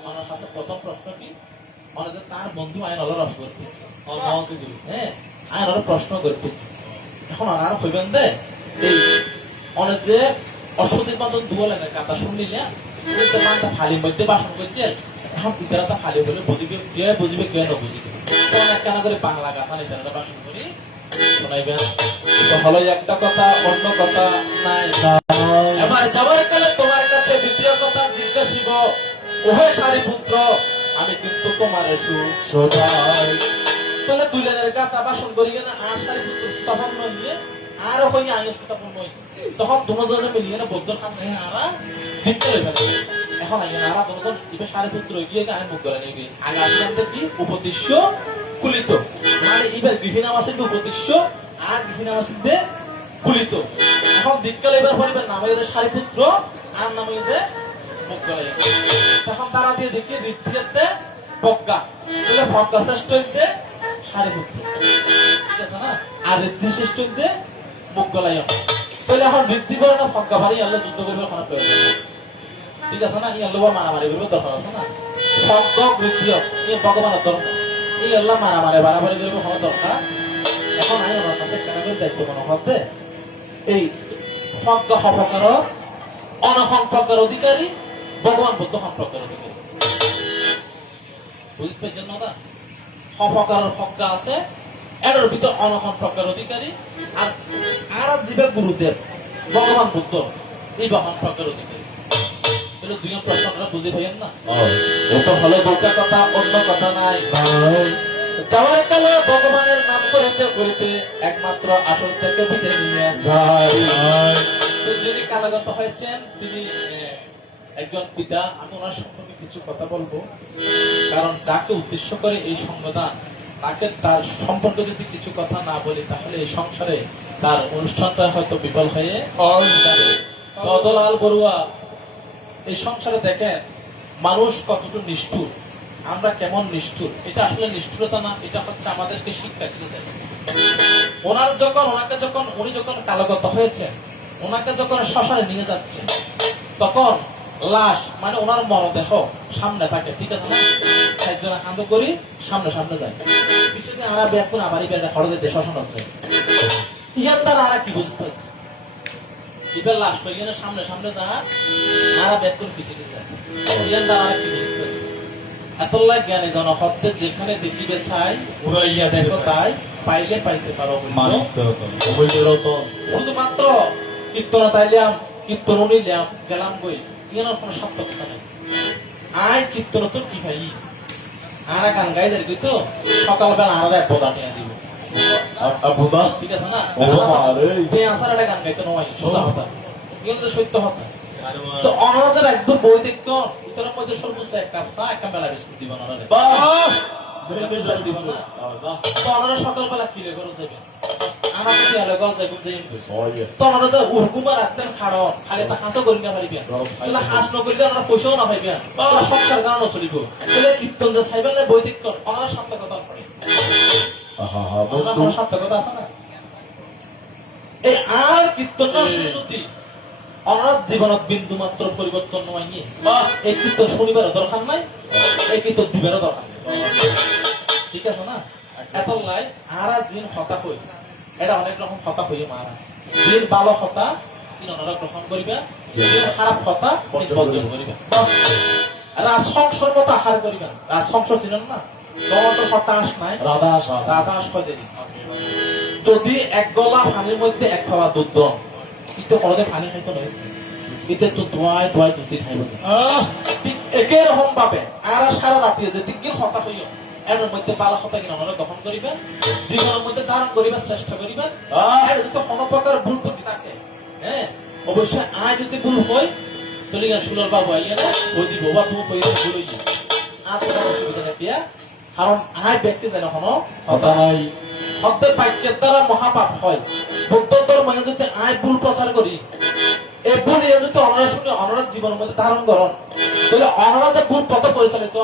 আমার কাছে প্রথম প্রশ্ন কি মানে যে তার বন্ধু আইন হলো রস করতে হ্যাঁ আইন হলো প্রশ্ন করতে এখন আর হইবেন দে এই অনেক যে অশ্বজিৎ বান্ধব দুয়া লাইনের গাথা শুনলিলে বাংলা খালির মধ্যে ভাষণ করছে এখন পিতারা খালি বলে বুঝিবে কে বুঝিবে কে না বুঝিবে তখন একটা করে বাংলা গাথা নিতারা ভাষণ করি শোনাইবেন তো হলো একটা কথা অন্য কথা নাই এবার যাবার কালে তোমার কাছে দ্বিতীয় কথা জিজ্ঞাসিব ওহে সারিপুত্র আমি কিন্তু তোমার তাহলে দুই লাইনের গাথা ভাষণ করি না আর সারিপুত্র স্থাপন নইলে আরো হইয়া আইন স্থাপন নই তখন দুজনে মিলিয়ে না বৌদ্ধ সামনে আরা দিতে হইবে এখন আইন আরা দুজন ইবে সারিপুত্র গিয়ে আইন মুখ করে নিবি আগে আসলাম কি উপদেশ্য কুলিত মানে এবার গৃহিণা মাসে উপদেশ্য আর গৃহিণা মাসে কুলিত এখন দিককাল এবার পরিবার নাম হইবে সারিপুত্র আর নাম হইবে মুখ করে তখন তারা দিয়ে দেখি ঋদ্ধিতে প্রজ্ঞা তাহলে প্রজ্ঞা শ্রেষ্ঠ হইতে সারিপুত্র ঠিক আছে না আর ঋদ্ধি শ্রেষ্ঠ হইতে মুখ গলায় তাহলে এখন ঋদ্ধি করে না প্রজ্ঞা ভারী আল্লাহ যুদ্ধ করবে ওখানে প্রয়োজন ঠিক আছে না ইয়ার লোবা মারামারি করবে দরকার আছে না প্রজ্ঞা বৃদ্ধি এই ভগবানের ধর্ম এই আল্লাহ মারামারি বাড়াবাড়ি করবে কোনো দরকার এখন আমি আমার কাছে কেন করে দায়িত্ব মনে করতে এই প্রজ্ঞা হপকার অনসংখ্যকের অধিকারী ভগবান বুদ্ধ সম্পর্কের অধিকারী বুঝতে জন্য না হপকারের প্রজ্ঞা আছে এর ভিতর অনসংখ্যকের অধিকারী আর আর জীবে গুরুদেব ভগবান বুদ্ধ এই সম্পর্কের অধিকারী দুই প্রশ্নটা বুঝে হইয়েন না ওটা হলো দুটা কথা অন্য কথা নাই যাওয়ার কালে ভগবানের নাম করিতে করিতে একমাত্র আসল থেকে বিদায় নিয়ে যিনি কালাগত হয়েছেন তিনি একজন পিতা আমি ওনার সম্পর্কে কিছু কথা বলবো কারণ যাকে উদ্দেশ্য করে এই সংবিধান তাকে তার সম্পর্কে যদি কিছু কথা না বলি তাহলে এই সংসারে তার অনুষ্ঠানটা হয়তো বিফল হয়ে যাবে পদলাল বড়ুয়া এই সংসারে দেখেন মানুষ কতটুকু নিষ্ঠুর আমরা কেমন নিষ্ঠুর এটা আসলে নিষ্ঠুরতা না এটা হচ্ছে আমাদেরকে শিক্ষা দিয়ে দেয় উনি যখন কালগত হয়েছে ওনাকে যখন শ্মশানে নিয়ে যাচ্ছে তখন লাশ মানে ওনার মরদেহ সামনে থাকে ঠিক আছে না সাইজন কান্দ করি সামনে সামনে যায় কিছুদিন আমরা ব্যাকুন আবার খরচ দিতে শ্মশান হচ্ছে ইয়ার দ্বারা আমরা কি বুঝতে পারছি এবার লাশ করি না সামনে সামনে যা আর ব্যাকুন পিছিয়ে যায় ইয়ার দ্বারা আমরা কি বুঝতে পারছি এতলাই জ্ঞানী জনহত্যে যেখানে দেখিবে চাই উড়াইয়া দেখো তাই পাইলে পাইতে পারো শুধুমাত্র কীর্তন তাইলাম কীর্তন নিলাম গেলাম বই ইয়ানোর কোনো সার্থকতা নেই আয় কীর্তন তোর কি ভাই আর গান গাই যাই তো সকালবেলা আর এক বোধা টিয়া দিব ঠিক আছে না আসার একটা গান গাইতে নয় সোজা কথা কিন্তু সত্য কথা তো অনারাজের একদম বই দেখুন ভিতরের মধ্যে সর্বোচ্চ এক কাপ চা এক কাপ বেলা বিস্কুট দিব বিশ্বাস দিবেন না তো ওনারা সকালবেলা কিলে করে যাবেন আমার কি আলাদা গজ যাইব যাইম তো ওনারা তো উরগুমা রাখতেন খাড়ো খালি তা হাসো করি না পারিবেন তাহলে হাস ন করিলে ওনারা পয়সাও না পাইবেন তাহলে সংসার গান চলিব তাহলে কীর্তন যে চাইবেন বৈদিক কর ওনারা সার্থকতা পড়ে ওনারা কোনো সার্থকতা আছে না এই আর কীর্তন যদি ওনার জীবনত বিন্দু মাত্র পরিবর্তন নয় নিয়ে এই কীর্তন শুনিবারও দরকার নাই এই কীর্তন দিবারও দরকার নাই ঠিক আছে না এত লাই আর জিন হতা হই এটা অনেক রকম হতা হইয়ে মারা জিন ভালো হতা তিন ওনারা গ্রহণ করিবা জিন খারাপ হতা তিন বর্জন করিবা রাজসংসর মতো আহার করিবা রাজসংসর ছিলেন না তোমার হতা আস নাই রাধা আস হয় দেরি যদি এক গলা পানির মধ্যে এক খাওয়া দুধ দন কিন্তু কোনোদিন পানি খাইতে নয় এতে তো ধোয়ায় দুধ দিয়ে খাইব ঠিক একই রকম ভাবে আর সারা রাতি যে দিকে হতা হইও এর মধ্যে বালা হতা কিনা ওনারা গ্রহণ করিবেন জীবনের মধ্যে ধারণ করিবা চেষ্টা করিবেন আর যদি কোনো প্রকার ভুল ত্রুটি থাকে হ্যাঁ অবশ্যই আয় যদি ভুল হয় তাহলে সুলর বাবু আইয়া না ওই দিব বা তুমি কই ভুল হইছে আর কোনো অসুবিধা নাই পিয়া কারণ আয় ব্যক্তি যেন কোনো হতা নাই শব্দের বাক্যের দ্বারা মহাপাপ হয় ভক্তদের মনে যদি আয় ভুল প্রচার করি এই ভুল যদি অনারা শুনে অনারা জীবনের মধ্যে ধারণ করেন তাহলে অনারা যে ভুল পথে পরিচালিত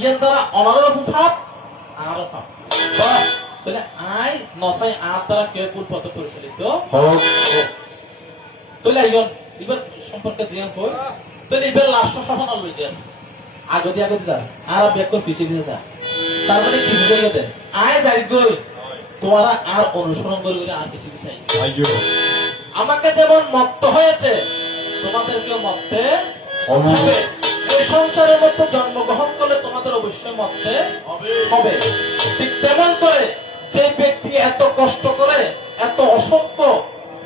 ইয়ার দ্বারা অনারারও পাপ আরও পাপ তাহলে আয় নসাই আর দ্বারা কেউ ভুল পথে পরিচালিত তাহলে এবার সম্পর্কে জিয়ান কই তাহলে এবার লাস্ট সফল লই যান আগতে যা আর ব্যাকর পিছিয়ে যা তার মানে কি বুঝে গেছে আয় যাই গই তোমরা আর অনুসরণ করবে আর কিছু চাই আমাকে যেমন মত্ত হয়েছে তোমাদেরকেও মত্তে হবে এই সংসারের মধ্যে জন্মগ্রহণ করলে তোমাদের অবশ্যই মত্তে হবে ঠিক তেমন করে যে ব্যক্তি এত কষ্ট করে এত অসংখ্য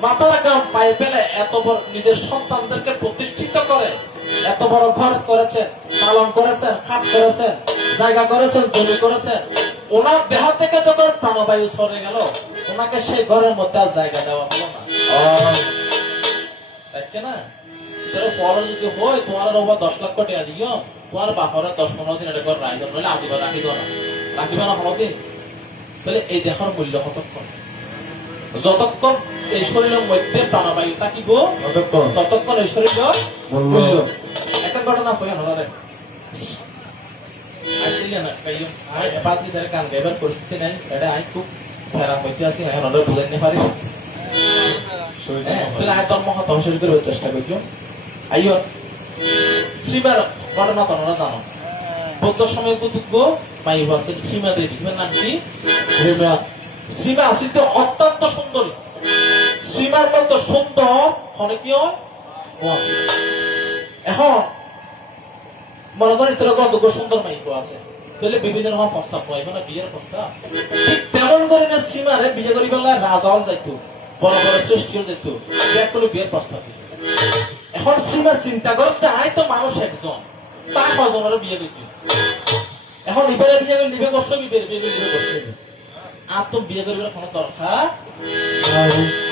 মাথার গাম পায়ে ফেলে এত বড় নিজের সন্তানদেরকে প্রতিষ্ঠিত করে এত বড় ঘর করেছেন পালন করেছেন খাট করেছেন জায়গা করেছেন জমি করেছেন ওনার দেহ থেকে যখন প্রাণবায়ু সরে গেল ওনাকে সেই ঘরের মধ্যে আর জায়গা দেওয়া হলো না তাই না তোর ফল যদি হয় তোমার ওপর 10 লাখ কোটি দিও তোমার বাপরে 10-15 দিন এটা করে রাখবে নইলে আজীবন রাখিব না রাখিবে না হলো দিন তাহলে এই দেহর মূল্য কতক্ষণ যতক্ষণ এই শরীরের মধ্যে প্রাণবায়ু থাকিব ততক্ষণ এই শরীরের মূল্য একটা ঘটনা হয় হলো actually na kayo ay pati dari kan gabar পরিস্থিতি নাই এটা আই খুব ফেরা হইতে আছে এখন ওরা বুঝাইতে পারি তাহলে আয় তোর মহা তহসিল করে চেষ্টা করছো আইও শ্রীমার ঘটনা তোমরা জানো বৌদ্ধ সময় কুতুব্য মাই ভাসের শ্রীমা দেবী নাম কি শ্রীমা আসিতে অত্যন্ত সুন্দরী শ্রীমার মতো সুন্দর হলে কি হয় ও আছে এখন মনে করেন তোর কত সুন্দর মাইক আছে তাহলে বিভিন্ন রকম প্রস্তাব পাইব না বিয়ের প্রস্তাব ঠিক তেমন করে না সীমারে বিয়ে করি বেলা রাজাও যাইতো বড় বড় শ্রেষ্ঠীও যাইতো কোনো বিয়ের প্রস্তাব দিত এখন সীমা চিন্তা করতে আই তো মানুষ একজন তা কজনের বিয়ে করত এখন নিবে বিয়ে করে নিবে কষ্ট বিয়ে বিয়ে নিবে কষ্ট আর তো বিয়ে করবে কোনো দরকার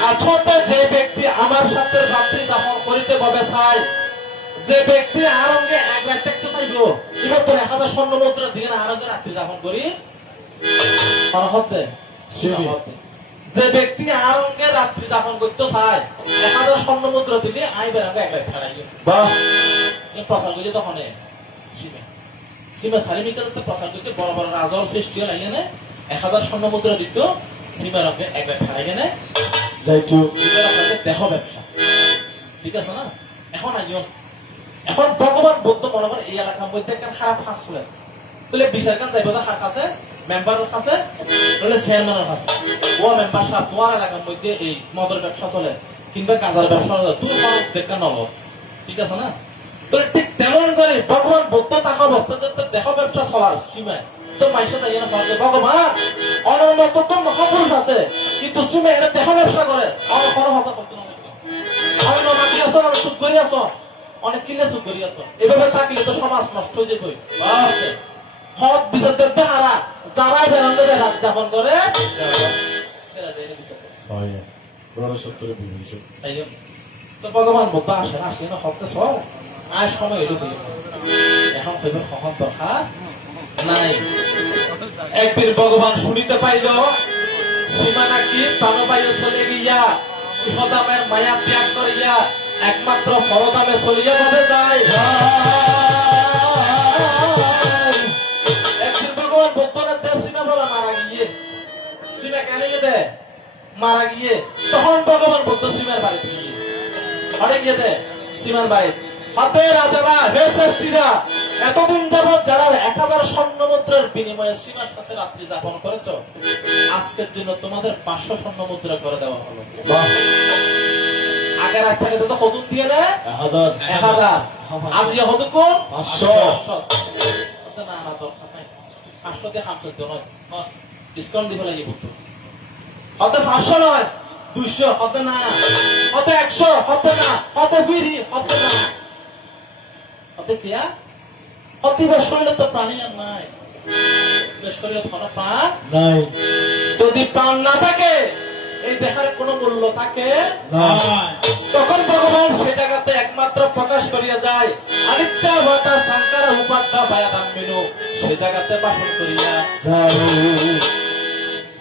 আছতে যে ব্যক্তি আমার সাথে রাত্রি যাপন করিতে ভাবে চাই যে ব্যক্তি আরঙ্গে এক রাত থাকতে চাইব এবার তোর 1000 স্বর্ণ মুদ্রা দিয়ে আরঙ্গে রাত্রি যাপন করি হতে যে ব্যক্তি আরঙ্গে রাত্রি যাপন করতে চায় 1000 স্বর্ণ মুদ্রা দিলে আই বেরাঙ্গে এক রাত থাকাই বাহ এই প্রচার করলে তখন সীমা সীমা সারিমিকা যাতে প্রচার করতে বড় বড় রাজার সৃষ্টি হয়ে লাগে না 1000 স্বর্ণ মুদ্রা দিত সীমার রঙে এক রাত থাকাই না যাইতো সীমার আপনাকে দেখো ব্যবসা ঠিক আছে না এখন আইন এখন ভগবান বুদ্ধ মনে করেন এই এলাকার মধ্যে একটা খারাপ ফাঁস ফুলেন তাহলে বিচার কান যাইব তার কাছে মেম্বারের কাছে তাহলে চেয়ারম্যানের কাছে ও মেম্বার সাহেব তোমার এলাকার মধ্যে এই মদের ব্যবসা চলে কিংবা গাঁজার ব্যবসা চলে তুই দেখা নব ঠিক আছে না তাহলে ঠিক তেমন করে ভগবান বুদ্ধ থাকা অবস্থা যাতে দেখো ব্যবসা চলার সীমায় তো মাইসে যাই না ভগবান অনন্য তো মহাপুরুষ আছে কিন্তু সীমায় এটা দেখো ব্যবসা করে কোনো হতা করতে না অন্য মাটি আছো আর সুদ করি আছো অনেক কিনে সুদ করি আছো এভাবে থাকলে তো সমাজ নষ্ট হয়ে যাবে হক বিচার দেখতে হারা যারাই বেরান্দে রাত যাপন করে তো ভগবান বুদ্ধ আসে না আসে না হকতে সব আর সময় এলো এখন কইবেন সহজ দরকার নাই একদিন ভগবান শুনিতে পাইল সীমা নাকি প্রাণবায়ু চলে গিয়া ইহদামের মায়া ত্যাগ করিয়া একমাত্র পরদামে চলিয়া ভাবে যায়। একদিন ভগবান বুদ্ধের দেশ সীমা বলে মারা গিয়ে, সীমা কেন দে মারা গিয়ে, তখন ভগবান বুদ্ধ সীমার বাড়িতে গিয়ে হরে গিয়ে দে সীমার বাড়ি হাতে রাজারা হে শ্রেষ্ঠীরা, এতদিন যাবৎ যারা 1000 স্বর্ণ মুদ্রার বিনিময়ে সীমার সাথে রাত্রি যাপন করেছ, আজকের জন্য তোমাদের 500 স্বর্ণ মুদ্রা করে দেওয়া হলো। আগের এক থেকে তো হদুন দিয়ে না 1000, আজ যে হদুন কোন 500। না না দরকার নাই, 500 দিয়ে 500 দিও নয়, ডিসকাউন্ট দিবে লাগি বুদ্ধ। হতে 500 নয় 200, হতে না হতে 100, হতে না হতে বিড়ি, হতে না হতে কিয়া অতি বেশ শরীরে তো প্রাণী আর নাই, বেশ শরীরে কোনো প্রাণ নাই। যদি প্রাণ না থাকে এই দেহের কোনো মূল্য থাকে নাই। তখন ভগবান সে জায়গাতে একমাত্র প্রকাশ করিয়া যায় আনিচ্ছা ভয়টা সাংকারা উপাদ্যা বায়াদাম মিনু, সে জায়গাতে বাসন করিয়া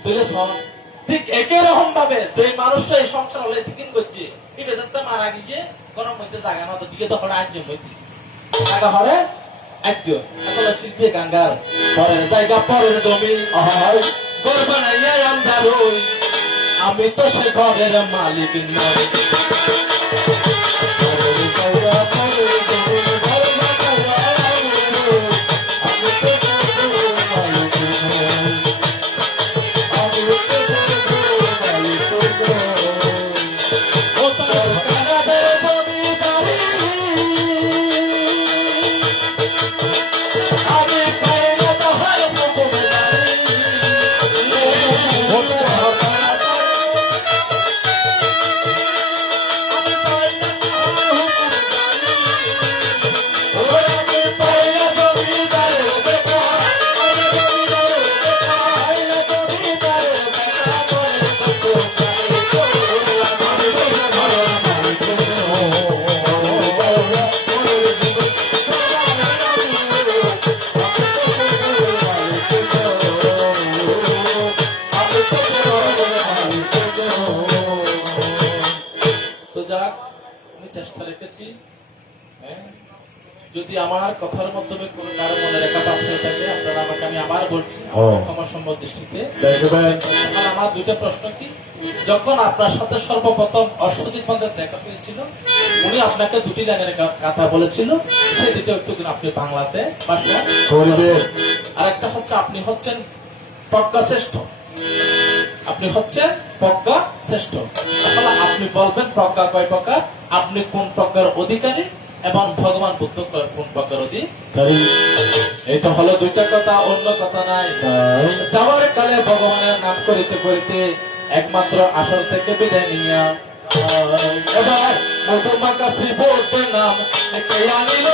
বুঝেছ। ঠিক একই রকম ভাবে যে মানুষটা এই সংসার হলে দিন করছে এই বেজারটা মারা গিয়ে গরম মধ্যে জায়গা না দিকে তখন আজ হইতে জায়গা হরে আজ এখন শিল্পী গাঙ্গার পরের জায়গা পরের জমি ঘর বানাইয়া আমরা রই, আমি তো সে ঘরের মালিক নই। চেষ্টা রেখেছি, যদি আমার কথার মাধ্যমে কোনো কারো মনে রেখা প্রাপ্ত থাকে আপনারা আমাকে, আমি আবার বলছি ক্ষমা সম্ভব দৃষ্টিতে। আমার দুইটা প্রশ্ন কি, যখন আপনার সাথে সর্বপ্রথম অশ্বজিৎ বন্দ্যোপাধ্যায়ের দেখা হয়েছিল উনি আপনাকে দুটি লাইনের কথা বলেছিল, সেই দুটো একটু আপনি বাংলাতে ভাষা করবেন। আর একটা হচ্ছে আপনি হচ্ছেন প্রজ্ঞা শ্রেষ্ঠ, আপনি হচ্ছেন প্রজ্ঞা শ্রেষ্ঠ, তাহলে আপনি বলবেন প্রজ্ঞা কয় প্রকার, আপনি কোন প্রজ্ঞার অধিকারী এবং ভগবান বুদ্ধ কোন প্রজ্ঞার অধিকারী। এটা হলো দুইটা কথা, অন্য কথা নাই। যাওয়ার কালে ভগবানের নাম করিতে করিতে একমাত্র আসর থেকে বিদায় নিয়া এবার মধুমাকা শ্রী বৌদ্ধ নাম আনিল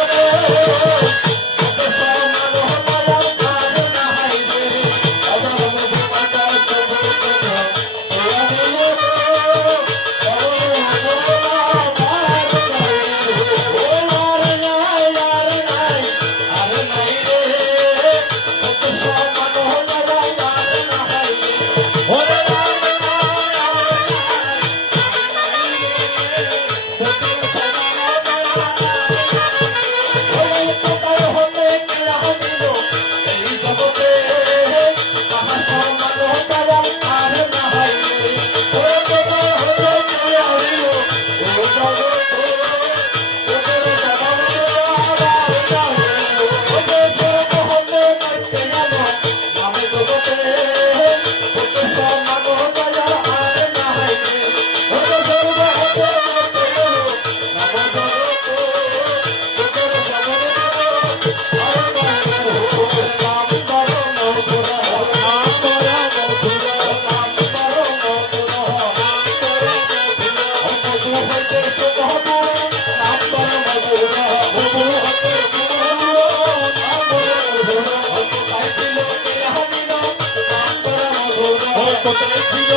কোথায় ছিল